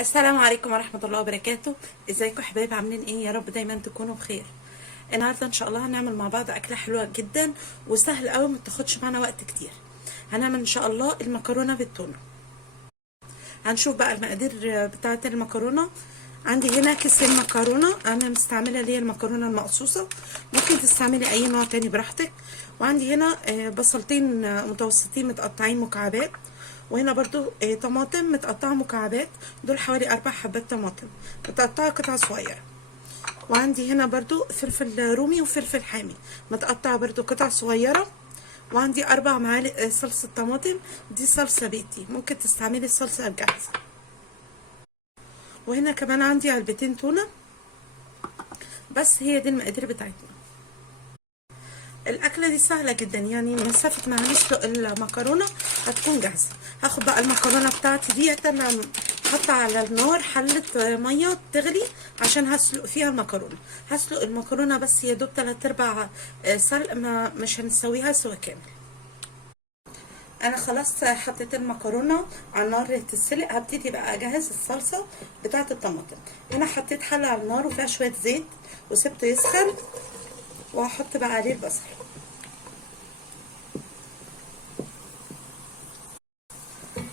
السلام عليكم ورحمة الله وبركاته. ازيكم حبايب؟ عاملين ايه؟ يا رب دايما تكونوا بخير. النهارده ان شاء الله هنعمل مع بعض اكلة حلوة جدا وسهل قوي، ما تاخدش معانا وقت كتير. هنعمل ان شاء الله المكرونة بالتونة. هنشوف بقى المقادير بتاعة المكرونة. عندي هنا كيسين مكرونة، انا مستعملة ليه المكرونة المقصوصة، ممكن تستعملي اي نوع تاني براحتك. وعندي هنا بصلتين متوسطين متقطعين مكعبات، وهنا برضو طماطم متقطعه مكعبات، دول حوالي 4 حبات طماطم متقطعه قطع صغيره. وعندي هنا برضو فلفل رومي وفلفل حامي متقطعه برضو قطع صغيره. وعندي 4 معالق صلصه طماطم، دي صلصه بيتي، ممكن تستعملي الصلصه الجاهزه. وهنا كمان عندي علبتين تونه. بس هي دي المقادير بتاعتنا. الاكله دي سهله جدا، يعني مسافه ما هنسلق المكرونه هتكون جاهزه. هاخد بقى المكرونه بتاعتي ديت، انا حاطه على النار حله ميه تغلي عشان هسلق فيها المكرونه. هسلق المكرونه بس يا دوب 3/4 سلق، ما مش هنسويها سوا كامل. انا خلاص حطيت المكرونه على النار تتسلق، هبتدي بقى اجهز الصلصه بتاعه الطماطم. هنا حطيت حله على النار وفيها شويه زيت وسبته يسخن، وهحط بقى عليه البصل.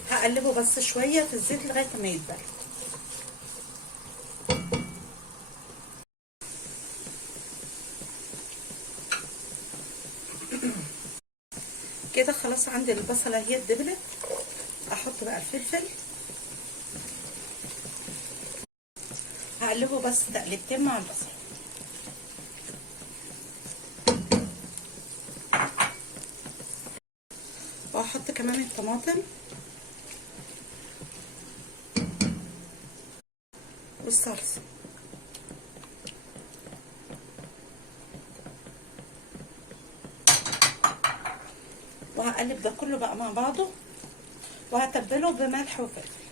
هقلبه بس شويه في الزيت لغايه ما يتبل. كده خلاص عندي البصله هي اتدبلت. احط بقى الفلفل، هقلبه بس تقلبتين مع البصل. واحط كمان الطماطم والصلصه، وهقلب ده كله بقى مع بعضه، وهتبله بملح وفلفل.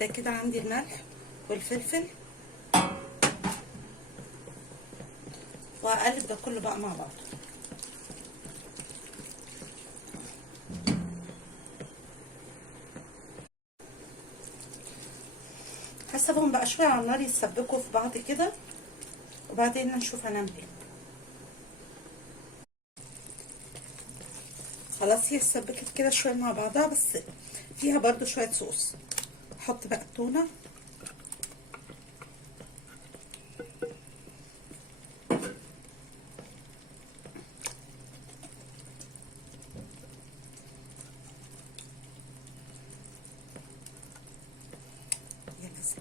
ده كده عندي الملح والفلفل، وهقلب ده كله بقى مع بعضه. هسيبهم بقى شويه على النار يتسبكوا في بعض كده، وبعدين نشوف هنعمل ايه. خلاص هي اتسبكت كده شويه مع بعضها، بس فيها برضو شويه صوص. احط بقى التونه، يا لذيذ،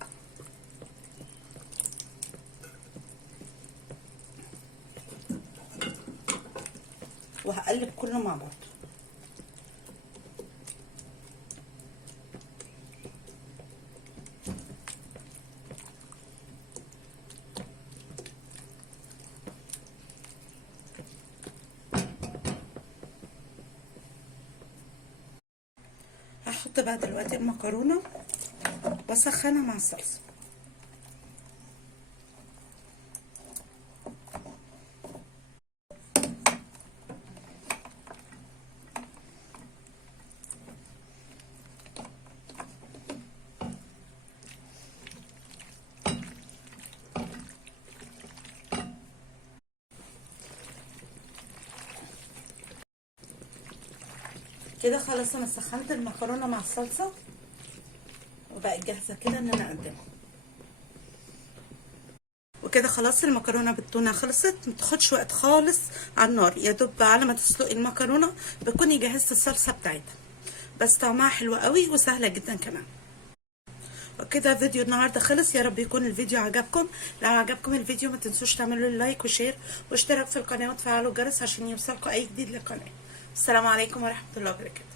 وهقلب كله مع بعض. هحط بقى دلوقتي المكرونه واسخنها مع الصلصه. كده خلاص انا سخنت المكرونه مع الصلصه، وبقت جاهزه كده ان انا اقدمها. وكده خلاص المكرونه بالتونه خلصت، متاخدش وقت خالص على النار، يا دوب على ما تسلقي المكرونه بتكوني جهزتي الصلصه بتاعتها. بس طعمها حلو قوي وسهله جدا كمان. وكده فيديو النهارده خلص، يا رب يكون الفيديو عجبكم. لو عجبكم الفيديو ما تنسوش تعملوا لي لايك وشير واشتراك في القناه وتفعلوا الجرس عشان يوصلكم اي جديد للقناه. السلام عليكم ورحمه الله وبركاته.